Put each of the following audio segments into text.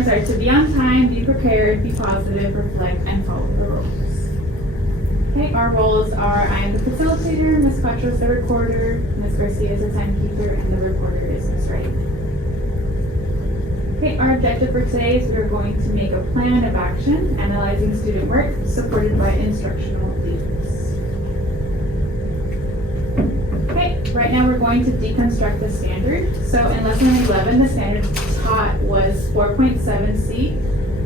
norms are to be on time, be prepared, be positive, reflect, and follow the rules. Okay, our roles are I am the facilitator, Ms. Quattro is the recorder, Ms. Garcia is the timekeeper, and the reporter is Ms. Wright. Okay, our objective for today is we are going to make a plan of action, analyzing student work, supported by instructional leaders. Okay, right now we're going to deconstruct the standard. So in lesson 11, the standard taught was 4.7c.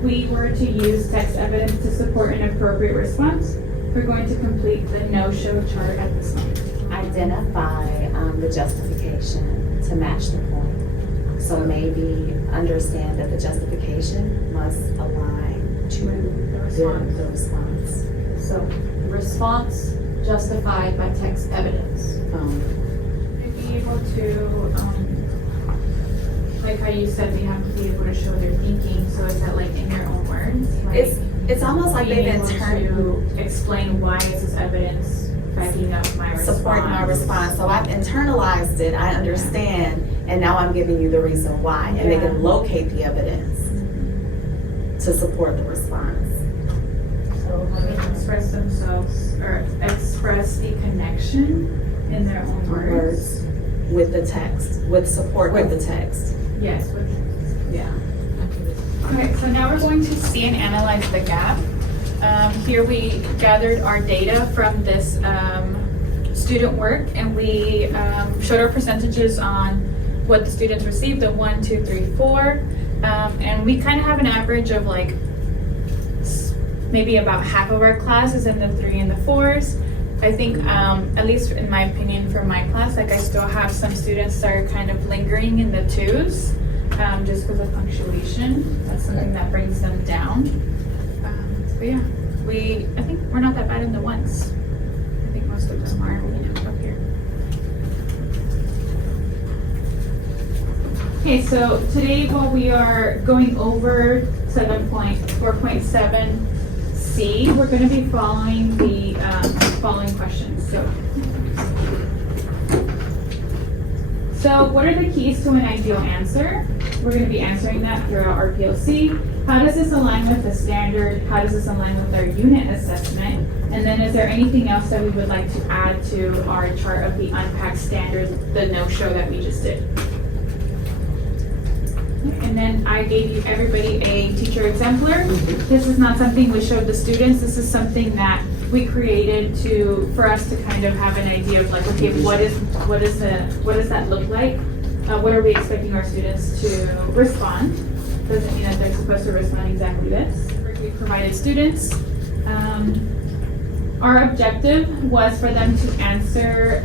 We were to use text evidence to support an appropriate response. We're going to complete the no-show chart at this moment. Identify the justification to match the point. So maybe understand that the justification must align to the response. So response justified by text evidence. Be able to, like how you said, we have to be able to show their thinking. So is that like in your own words? Like, It's almost like they've being able internalized to explain why is this evidence backing up my response. supporting my response. So I've internalized it, I understand, and now I'm giving you the reason why. And they can locate the evidence to support the response. So how they express themselves or express the connection in their own words. With the text, with support of the text. Yes, yeah. Okay, so now we're going to see and analyze the gap. Here we gathered our data from this student work, and we showed our percentages on what the students received, the 1, 2, 3, 4. And we kind of have an average of like maybe about half of our class is in the 3 and the 4s. I think, at least in my opinion for my class, like I still have some students that are kind of lingering in the 2s. Just because of punctuation. That's something that brings them down. But yeah, I think we're not that bad in the 1s. I think most of them are, up here. Okay, so today while we are going over 4.7c, we're going to be following the following questions. So what are the keys to an ideal answer? We're going to be answering that throughout our PLC. How does this align with the standard? How does this align with our unit assessment? And then is there anything else that we would like to add to our chart of the unpacked standard, the no-show that we just did? And then I gave everybody a teacher exemplar. This is not something we showed the students. This is something that we created for us to kind of have an idea of like, okay, what does that look like? What are we expecting our students to respond? Doesn't mean that they're supposed to respond exactly this. We provided students. Our objective was for them to answer,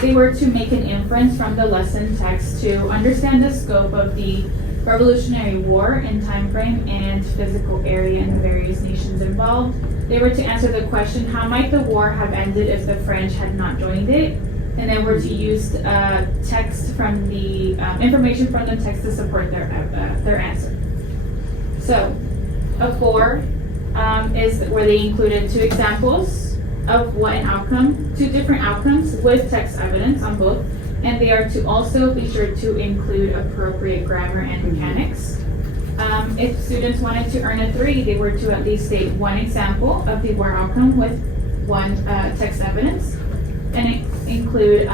they were to make an inference from the lesson text to understand the scope of the Revolutionary War in time frame and physical area and the various nations involved. They were to answer the question, how might the war have ended if the French had not joined it? And then we're to use text from the information from the text to support their answer. So a 4 is where they included 2 examples of what an outcome, 2 different outcomes with text evidence on both. And they are to also be sure to include appropriate grammar and mechanics. If students wanted to earn a 3, they were to at least state 1 example of the war outcome with 1 text evidence, and include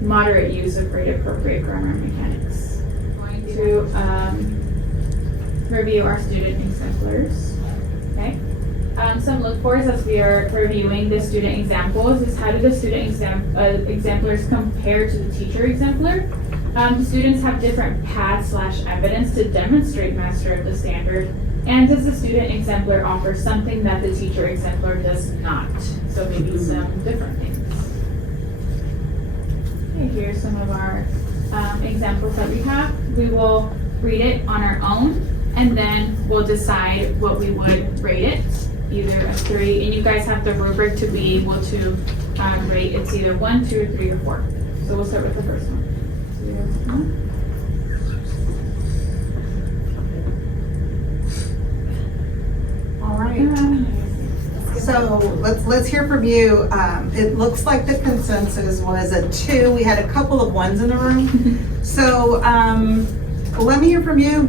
moderate use of grade appropriate grammar and mechanics. I'm going to review our student exemplars. Okay. Some look-fors as we are reviewing the student examples is how do the student exemplars compare to the teacher exemplar? Students have different paths/evidence to demonstrate mastery of the standard, and does the student exemplar offer something that the teacher exemplar does not? So maybe some different things. Okay, here's some of our examples that we have. We will read it on our own, and then we'll decide what we would rate it. Either a 3, and you guys have the rubric to be able to rate. It's either 1, 2, 3, or 4. So we'll start with the first one. All right. So let's hear from you. It looks like the consensus was a 2. We had a couple of 1s in the room. So let me hear from you.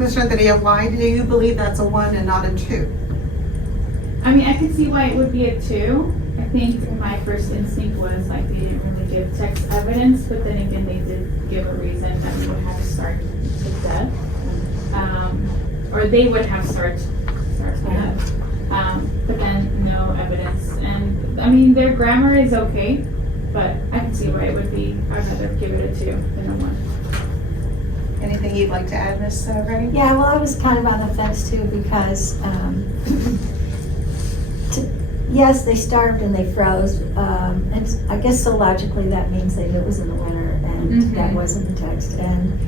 Ms. Renteria, why do you believe that's a 1 and not a 2? I mean, I can see why it would be a 2. I think my first instinct was like they didn't really give text evidence, but then again, they did give a reason that we would have to start with death. Or they would have start with death. But then no evidence. And I mean, their grammar is okay, but I can see why it would be, I'd rather give it a 2 than a 1. Anything you'd like to add, Ms. Redding? Yeah, well, I was kind of on the fence too because, yes, they starved and they froze. And I guess so logically that means they knew it was in the winter and that wasn't the text. And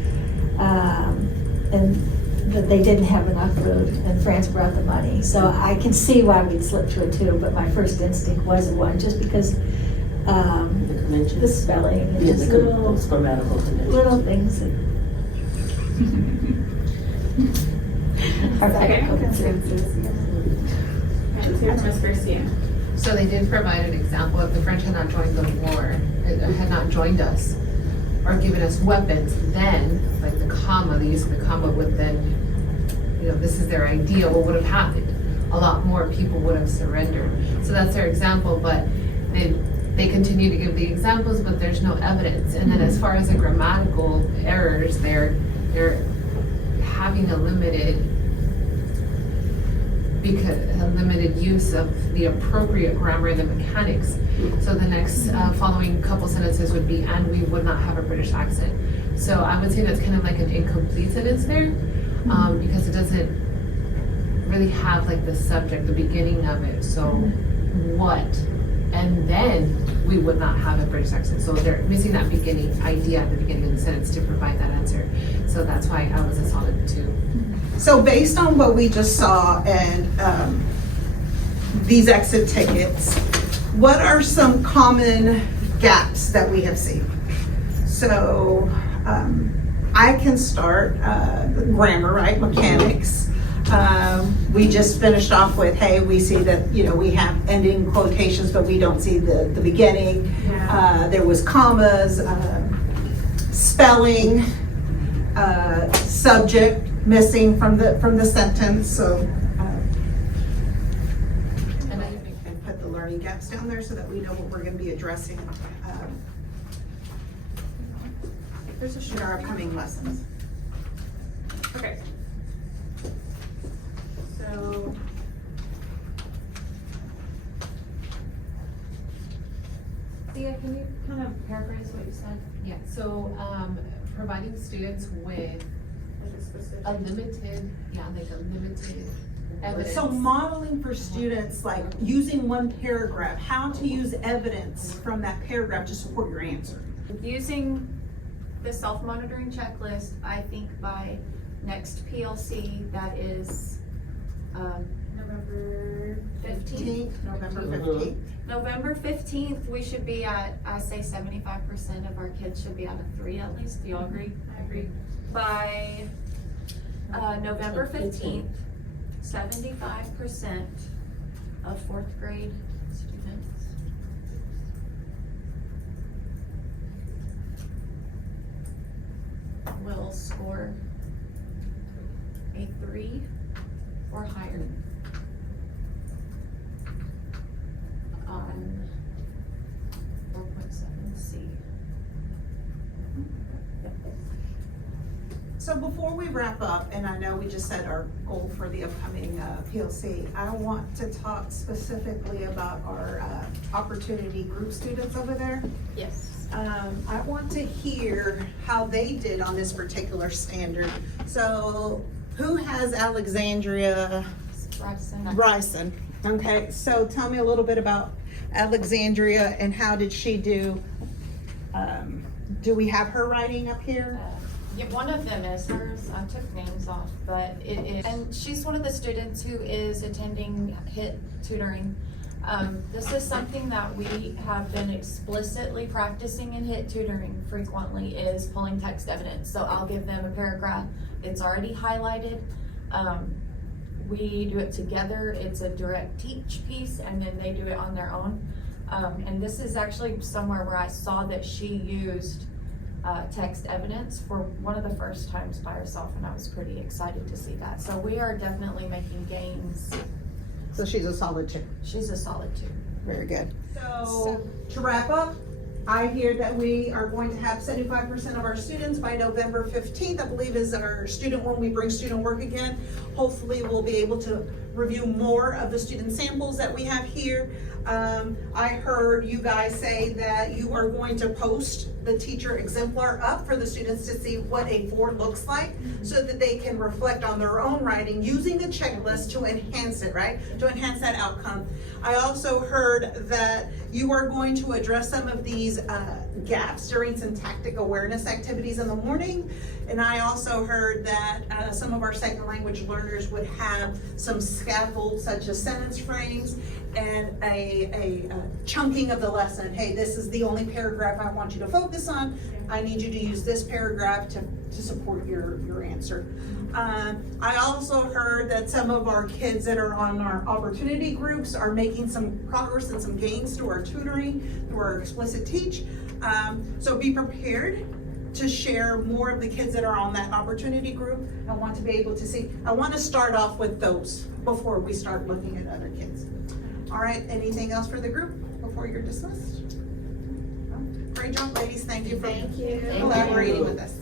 that they didn't have enough food and France brought the money. So I can see why we'd slip to a 2, but my first instinct was a 1 just because the spelling and just those grammatical conventions. little things that are technical concerns. Let's hear from Ms. Garcia. So they did provide an example if the French had not joined the war, had not joined us, or given us weapons, then, like the comma, the use of the comma would then, this is their idea, what would have happened? A lot more people would have surrendered. So that's their example, but they continue to give the examples, but there's no evidence. And then as far as the grammatical errors, they're having a limited use of the appropriate grammar and the mechanics. So the next following couple sentences would be, and we would not have a British accent. So I would say that's kind of like an incomplete sentence there, because it doesn't really have like the subject, the beginning of it. So what? And then we would not have a British accent. So they're missing that beginning idea at the beginning of the sentence to provide that answer. So that's why I was a solid 2. So based on what we just saw and these exit tickets, what are some common gaps that we have seen? So I can start grammar, right? Mechanics. We just finished off with, hey, we see that, we have ending quotations, but we don't see the beginning. Yeah. There was commas, spelling, subject missing from the sentence. So, and put the learning gaps down there so that we know what we're going to be addressing. In our upcoming lessons. Okay. So. Thea, can you kind of paraphrase what you said? Yeah, so providing students with a limited evidence. So modeling for students, like using one paragraph, how to use evidence from that paragraph to support your answer. Using the self-monitoring checklist, I think by next PLC, that is November 15th. November 15th. November 15th, we should be at, I say 75% of our kids should be at a 3 at least. Do y'all agree? I agree. By November 15th, 75% of 4th grade students will score a 3 or higher on 4.7C. So before we wrap up, and I know we just said our goal for the upcoming PLC, I want to talk specifically about our opportunity group students over there. Yes. I want to hear how they did on this particular standard. So who has Alexandria Bryson? Okay, so tell me a little bit about Alexandria and how did she do? Do we have her writing up here? Yeah, one of them is hers. I took names off, but it is, and she's one of the students who is attending HIT tutoring. This is something that we have been explicitly practicing in HIT tutoring frequently, is pulling text evidence. So I'll give them a paragraph. It's already highlighted. We do it together. It's a direct teach piece, and then they do it on their own. And this is actually somewhere where I saw that she used text evidence for one of the first times by herself, and I was pretty excited to see that. So we are definitely making gains. So she's a solid 2. She's a solid 2. Very good. So to wrap up, I hear that we are going to have 75% of our students by November 15th, I believe is our student when we bring student work again. Hopefully we'll be able to review more of the student samples that we have here. I heard you guys say that you are going to post the teacher exemplar up for the students to see what a 4 looks like so that they can reflect on their own writing using the checklist to enhance it, right? To enhance that outcome. I also heard that you are going to address some of these gaps during syntactic awareness activities in the morning. And I also heard that some of our second language learners would have some scaffolds such as sentence frames and a chunking of the lesson. Hey, this is the only paragraph I want you to focus on. I need you to use this paragraph to support your answer. I also heard that some of our kids that are on our opportunity groups are making some progress and some gains through our tutoring, through our explicit teach. So be prepared to share more of the kids that are on that opportunity group. I want to be able to see, I want to start off with those before we start looking at other kids. All right, anything else for the group before you're dismissed? Great job, ladies. Thank you for collaborating with us.